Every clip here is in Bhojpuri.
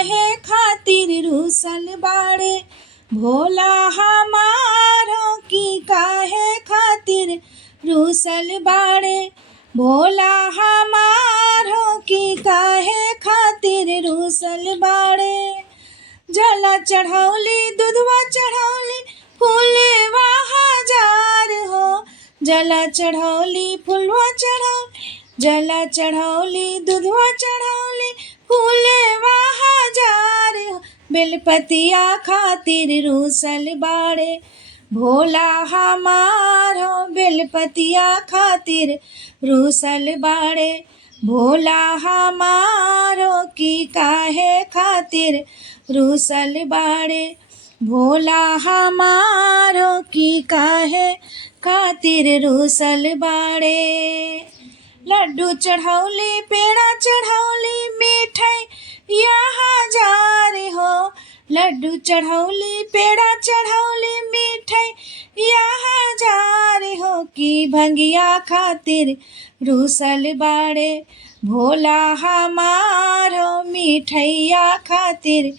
काहे खातिर रूसल बाड़े भोला हमारो की काहे खातिर रूसल बाड़े भोला हमारो की काहे खातिर रूसल बाड़े। जला चढ़ौली दूधवा चढ़ौली फूलवा हजार हो जला चढ़ौली फूलवा चढ़ौली जला चढ़ौली दूधवा चढ़ौली फूलवा हजार हो बेलपतिया खातिर रूसल बाड़े भोला हमारो बेलपतिया खातिर रूसल बाड़े भोला हमारो की काहे खातिर रूसल बाड़े भोला हमारो की काहे खातिर रूसल बाड़े। लड्डू चढ़ौली पेड़ा चढ़ौली मिठाई या हजार हो लड्डू चढ़ौली पेड़ा चढ़ौली मिठाई या हजार हो की भंगिया खातिर रूसल बाड़े भोला हमारो मिठैया खातिर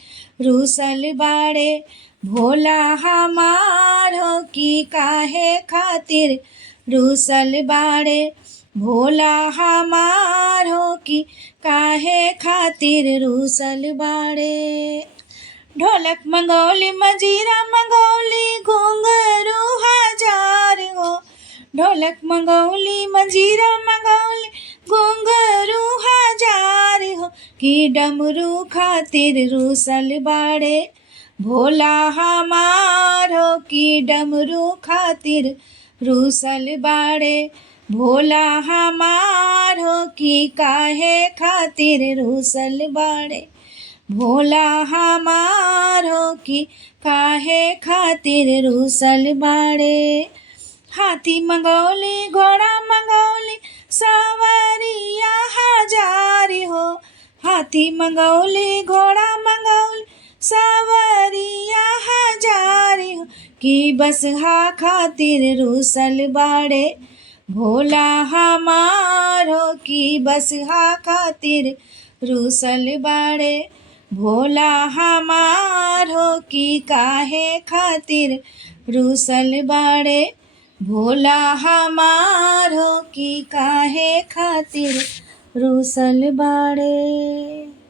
रूसल बाड़े भोला हमारो की काहे खातिर रूसल बाड़े भोला हमारो की काहे खातिर रूसल बाड़े। ढोलक मंगौली मजीरा मंगौली घुंघरू हजार हो ढोलक मंगौली मजीरा मंगौली घुंघरू हजार हो की डमरू खातिर रूसल बाड़े भोला हमारो की डमरू खातिर रूसल बाड़े भोला हमारो की काहे खातिर रूसल बाड़े भोला हमारो की काहे खातिर रूसल बाड़े। हाथी मंगौली घोड़ा मंगौली सवारिया हजार हो हाथी मंगौली घोड़ा मंगौली सवारिया हजार हो की बसहा खातिर रूसल बाड़े भोला हमारो की बसहा खातिर रूसल बाड़े भोला हमारो की काहे खातिर रूसल बाड़े भोला हमारो की काहे खातिर रूसल बाड़े।